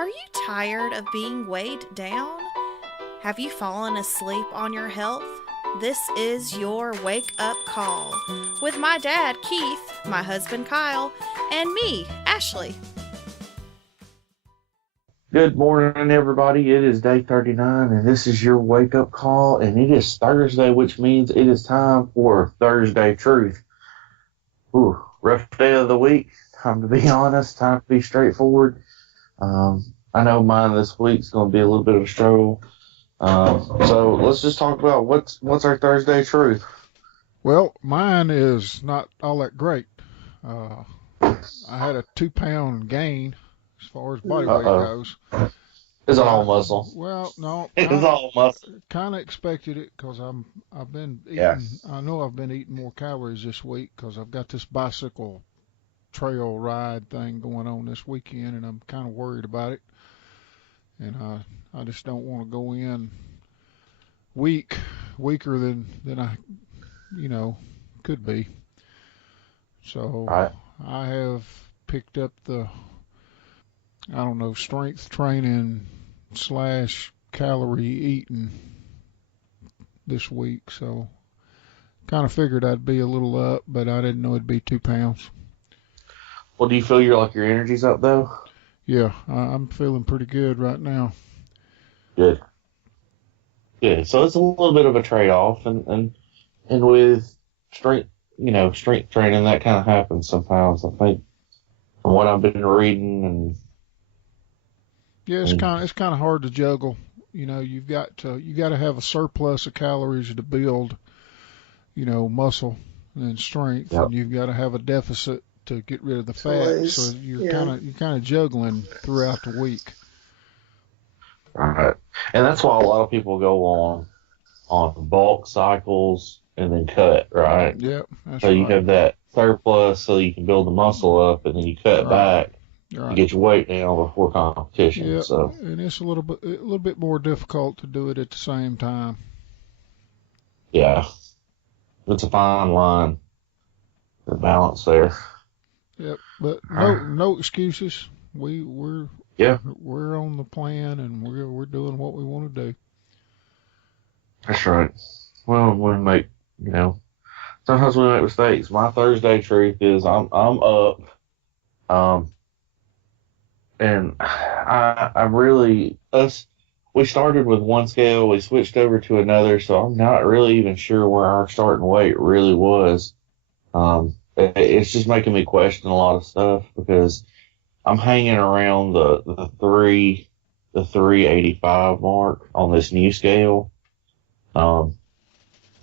Are you tired of being weighed down? Have you fallen asleep on your health? This is your wake up call with my dad, Keith, my husband, Kyle, and me, Ashley. Good morning, everybody. It is day 39, and this is your wake up call. And it is Thursday, which means it is time for Thursday Truth. Ooh, rough day of the week. Time to be honest, time to be straightforward. I know mine this week's going to be a little bit of a struggle. So let's just talk about what's our Thursday Truth. Well, mine is not all that great. I had a 2 pound gain as far as body weight goes. It's all muscle. Well, no, It's all muscle. kind of expected it because I've been eating. Yeah. I know I've been eating more calories this week because I've got this bicycle trail ride thing going on this weekend, and I'm kind of worried about it. And I just don't want to go in weaker than I could be. So Right. I have picked up the, I don't know, strength training / calorie eating this week. So kind of figured I'd be a little up, but I didn't know it'd be 2 pounds. Well, do you feel your energy's up though? Yeah, I'm feeling pretty good right now. Good. Good. So it's a little bit of a trade-off, and with strength training, that kind of happens sometimes. I think from what I've been reading, and yeah, it's kind of hard to juggle. You got to have a surplus of calories to build, muscle and strength, yep. and you've got to have a deficit to get rid of the fat. So you're kind of juggling throughout the week. Right. And that's why a lot of people go on bulk cycles and then cut, right? Yep, that's so right. You have that surplus so you can build the muscle up, and then you cut back to get your weight down before competition. Yeah, so. And it's a little bit more difficult to do it at the same time. Yeah. It's a fine line, the balance there. Yep, but no excuses. We're on the plan, and we're doing what we want to do. That's right. Well, sometimes we make mistakes. My Thursday truth is I'm up, and I'm really us. We started with one scale, we switched over to another, so I'm not really even sure where our starting weight really was. It's just making me question a lot of stuff because I'm hanging around the 385 mark on this new scale. I'm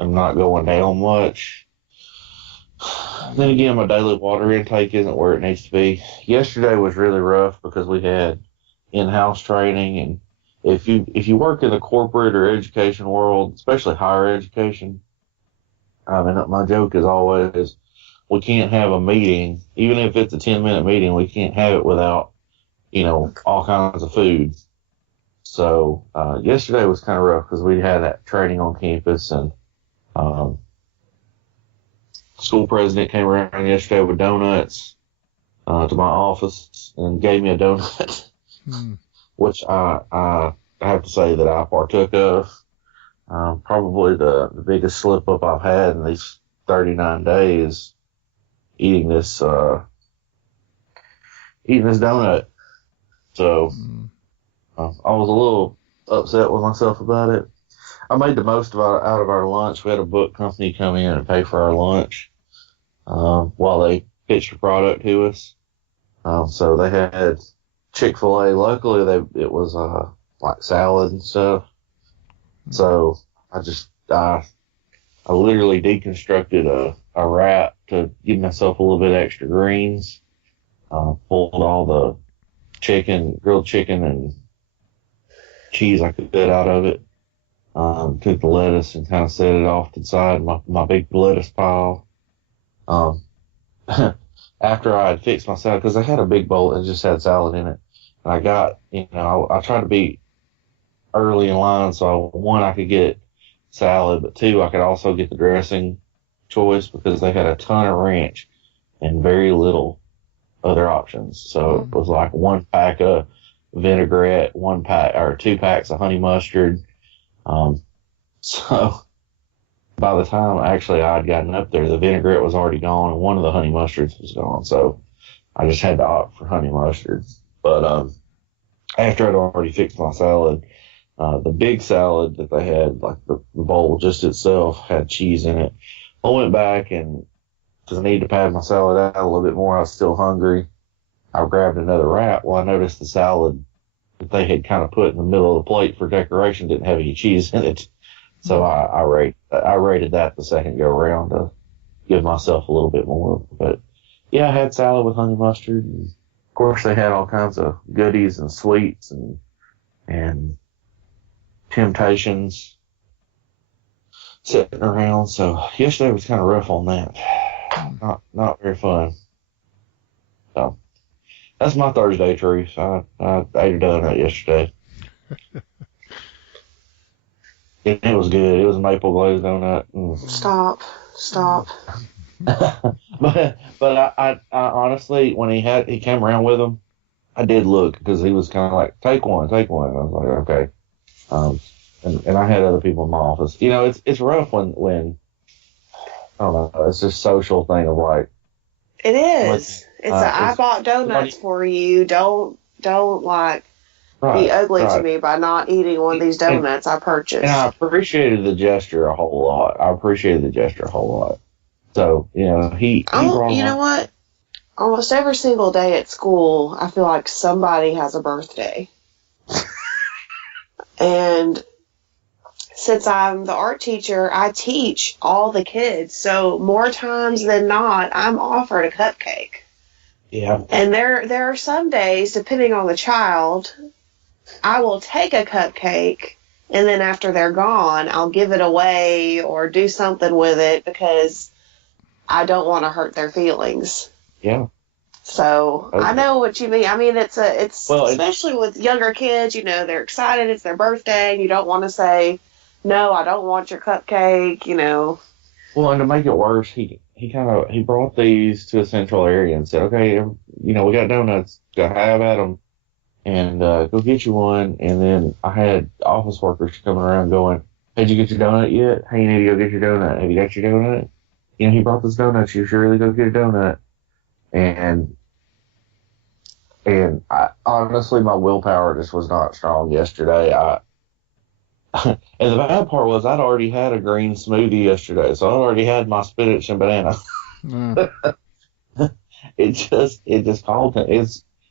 not going down much. Then again, my daily water intake isn't where it needs to be. Yesterday was really rough because we had in-house training, and if you work in the corporate or education world, especially higher education, my joke is always, we can't have a meeting, even if it's a 10-minute meeting, we can't have it without, all kinds of food. So, yesterday was kind of rough because we had that training on campus, and, school president came around yesterday with donuts, to my office and gave me a donut, which I have to say that I partook of. Probably the biggest slip up I've had in these 39 days eating this donut. So I was a little upset with myself about it. I made the most out of our lunch. We had a book company come in and pay for our lunch while they pitched a product to us. So they had Chick-fil-A. Luckily, it was like salad and stuff. So I literally deconstructed a wrap to give myself a little bit extra greens. Pulled all the grilled chicken and cheese I could get out of it. Took the lettuce and kind of set it off to the side, my big lettuce pile. After I had fixed my salad, because I had a big bowl that just had salad in it, and I got, I tried to be early in line, so one, I could get salad, but two, I could also get the dressing choice because they had a ton of ranch and very little other options. So it was like one pack of vinaigrette, 1 pack or 2 packs of honey mustard. So by the time actually I'd gotten up there, the vinaigrette was already gone and one of the honey mustards was gone. So I just had to opt for honey mustard. But after I'd already fixed my salad, the big salad that they had, like the bowl just itself, had cheese in it. I went back and because I needed to pad my salad out a little bit more, I was still hungry. I grabbed another wrap. Well, I noticed the salad that they had kind of put in the middle of the plate for decoration didn't have any cheese in it. So I rated that the second go around to give myself a little bit more. But yeah, I had salad with honey mustard. And of course, they had all kinds of goodies and sweets and temptations sitting around. So yesterday was kind of rough on that. Not very fun. So that's my Thursday truth. I ate a donut yesterday. It was good. It was a maple glazed donut. Stop. but I honestly, when he came around with them, I did look because he was kind of like, take one. And I was like, okay. And I had other people in my office. You know, it's rough when I don't know. It's just social thing of like. It is. I bought donuts for you. Don't like. Be ugly to me by not eating one of these donuts I purchased. And I appreciated the gesture a whole lot. So, you know, he brought you know what? Almost every single day at school, I feel like somebody has a birthday. And since I'm the art teacher, I teach all the kids. So more times than not, I'm offered a cupcake. Yeah. And there are some days, depending on the child, I will take a cupcake, and then after they're gone, I'll give it away or do something with it because I don't want to hurt their feelings. Yeah. So okay. I know what you mean. I mean, it's especially with younger kids, you know, they're excited. It's their birthday, and you don't want to say, no, I don't want your cupcake, you know. Well, and to make it worse, he brought these to a central area and said, okay, you know, we got donuts, go have at them. And go get you one. And then I had office workers coming around going, hey, did you get your donut yet? Hey, you need to go get your donut. Have you got your donut? You know, he brought this donut. You should really go get a donut. And I honestly, my willpower just was not strong yesterday. And the bad part was I'd already had a green smoothie yesterday, so I already had my spinach and banana. It just called me.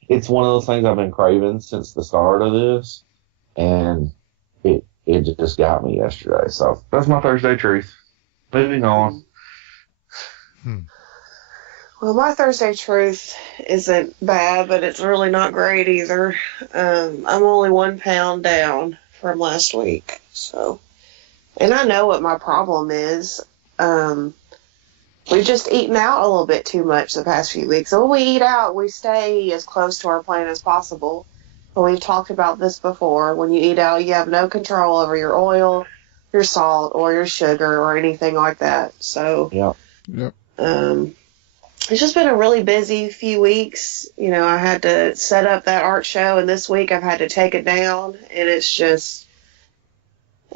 It's one of those things I've been craving since the start of this, and it just got me yesterday. So that's my Thursday truth. Moving on. Well, my Thursday truth isn't bad, but it's really not great either. I'm only 1 pound down from last week, so, and I know what my problem is. We've just eaten out a little bit too much the past few weeks. So when we eat out, we stay as close to our plan as possible. But we've talked about this before. When you eat out, you have no control over your oil, your salt, or your sugar, or anything like that. So, Yep. It's just been a really busy few weeks. You know, I had to set up that art show, and this week I've had to take it down, and it's just...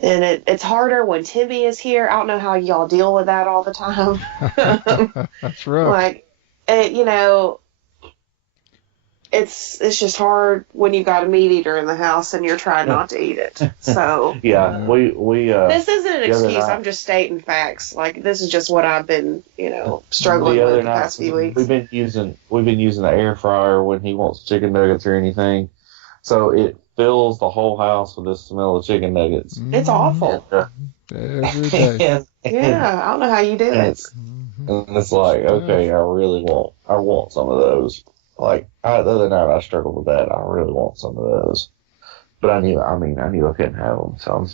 And it's harder when Timmy is here. I don't know how y'all deal with that all the time. That's rough. Like, you know, it's just hard when you got a meat eater in the house and you're trying not to eat it. So yeah, we this isn't an excuse. I'm just stating facts. Like, this is just what I've been, you know, struggling with the past few weeks. We've been using the air fryer when he wants chicken nuggets or anything. So it fills the whole house with the smell of chicken nuggets. It's awful. Every day. Yeah, I don't know how you do it. And it's like, okay, I want some of those. Like, the other night I struggled with that. I really want some of those. But I knew I couldn't have them. So,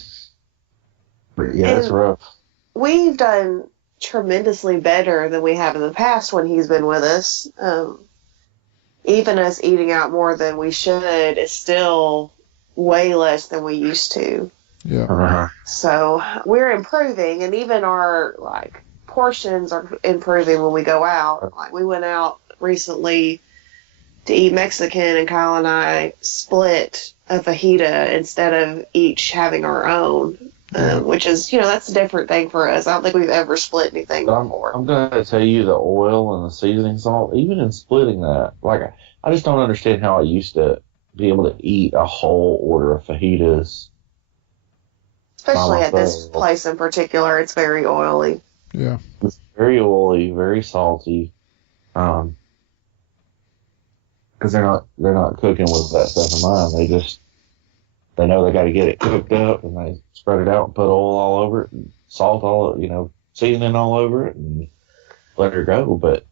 but yeah, it's rough. We've done tremendously better than we have in the past when he's been with us. Even us eating out more than we should is still way less than we used to. Yeah. Uh-huh. So we're improving, and even our portions are improving when we go out. Like, we went out recently to eat Mexican, and Kyle and I split a fajita instead of each having our own, which is, that's a different thing for us. I don't think we've ever split anything before. I'm going to tell you the oil and the seasoning salt, even in splitting that, like, I just don't understand how I used to be able to eat a whole order of fajitas. Especially at this place in particular, it's very oily. Yeah. It's very oily, very salty. Because they're not cooking with that stuff in mind. They know they got to get it cooked up, and they spread it out and put oil all over it, and salt seasoning all over it, and let her go. But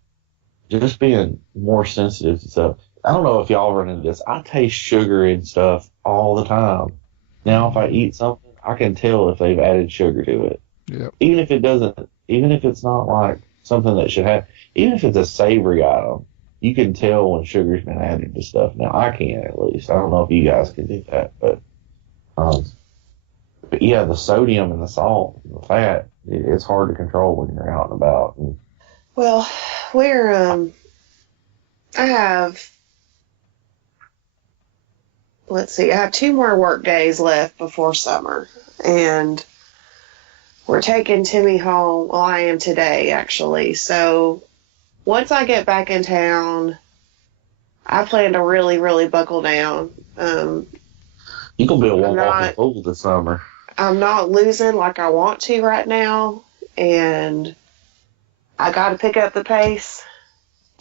just being more sensitive to stuff. I don't know if y'all run into this. I taste sugar in stuff all the time. Now, if I eat something, I can tell if they've added sugar to it. Yep. Even if it's not like something that should have, even if it's a savory item, you can tell when sugar's been added to stuff. Now, I can at least. I don't know if you guys can do that, but yeah, the sodium and the salt and the fat, it's hard to control when you're out and about. Well, I have 2 more work days left before summer, and we're taking Timmy home. Well, I am today, actually. So once I get back in town, I plan to really, really buckle down. You can be a walking fool this summer. I'm not losing like I want to right now, and I got to pick up the pace,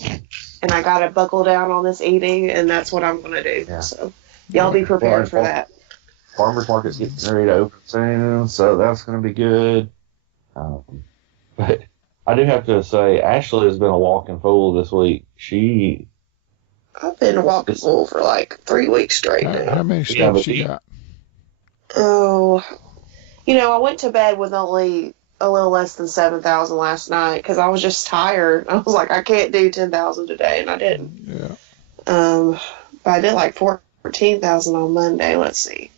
and I got to buckle down on this eating, and that's what I'm going to do. Yeah. So y'all be prepared for that. Farmers market's getting ready to open soon, so that's going to be good. But I do have to say, Ashley has been a walking fool this week. I've been a walking fool for like 3 weeks straight now. How many steps you got? Oh, I went to bed with only a little less than 7,000 last night because I was just tired. I was like, I can't do 10,000 today, and I didn't. Yeah. But I did like 14,000 on Monday. Let's see.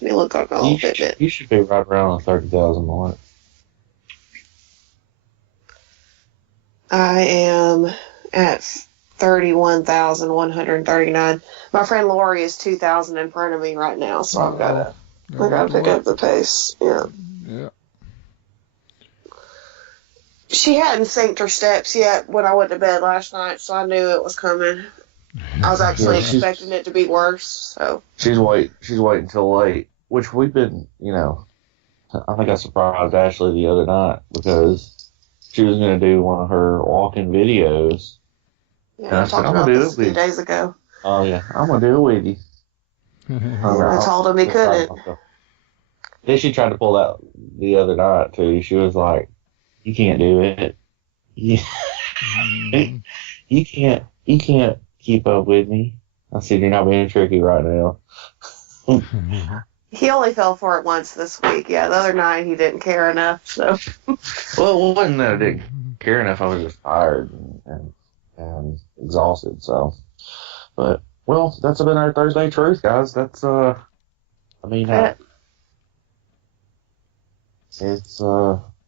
Let me look on a little bit. You should be right around the 30,000 mark. I am at 31,139. My friend Lori is 2,000 in front of me right now, so I've got to pick up the pace. Yeah. Yeah. She hadn't synced her steps yet when I went to bed last night, so I knew it was coming. I was actually expecting it to be worse. So she's waiting till late, which we've been, I think I surprised Ashley the other night because she was going to do one of her walking videos. Yeah, I talked about this a few days ago. Oh yeah, I'm gonna do it with you. I told him he couldn't. Then she tried to pull that the other night too. She was like, "You can't do it. You can't keep up with me." I said, "You're not being tricky right now." He only fell for it once this week. Yeah, the other night he didn't care enough. So. Well, it wasn't that I didn't care enough. I was just tired and exhausted. So, but that's been our Thursday truth, guys. That's it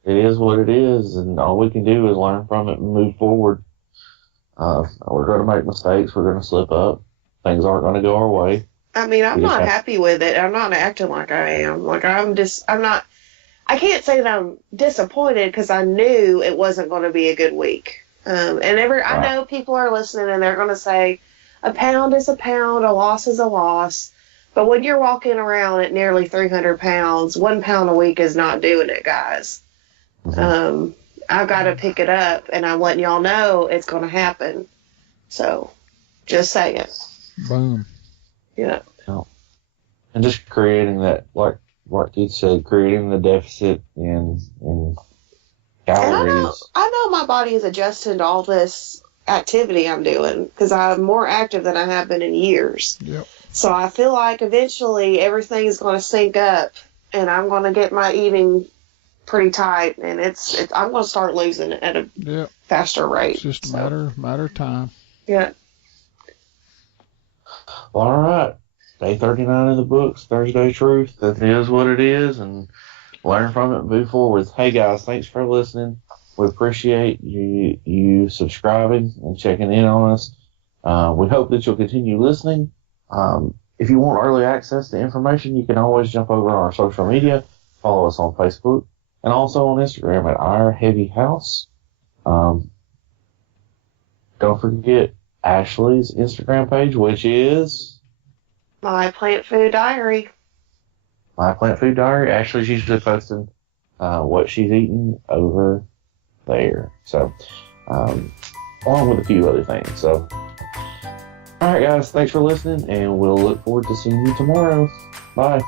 is what it is, and all we can do is learn from it and move forward. We're going to make mistakes. We're going to slip up. Things aren't going to go our way. I mean, I'm not happy with it. I'm not acting like I am. Like I can't say that I'm disappointed because I knew it wasn't going to be a good week. I know people are listening and they're going to say, a pound is a pound, a loss is a loss. But when you're walking around at nearly 300 pounds, 1 pound a week is not doing it, guys. Mm-hmm. I've got to pick it up, and I'm letting y'all know it's going to happen. So, just saying. Boom. Yeah. And just creating that, like Keith said, creating the deficit in calories. I know my body is adjusting to all this activity I'm doing because I'm more active than I have been in years. Yep. So I feel like eventually everything is going to sync up, and I'm going to get my eating pretty tight, and I'm going to start losing it at a faster rate. It's just a matter of time. Yeah. Well, all right. Day 39 of the books, Thursday Truth. That is what it is, and learn from it and move forward. Hey, guys, thanks for listening. We appreciate you subscribing and checking in on us. We hope that you'll continue listening. If you want early access to information, you can always jump over on our social media. Follow us on Facebook and also on Instagram at Our Heavy House. Don't forget Ashley's Instagram page, which is My Plant Food Diary. My Plant Food Diary. Ashley's usually posting what she's eating over there. So, along with a few other things. So, all right, guys, thanks for listening, and we'll look forward to seeing you tomorrow. Bye.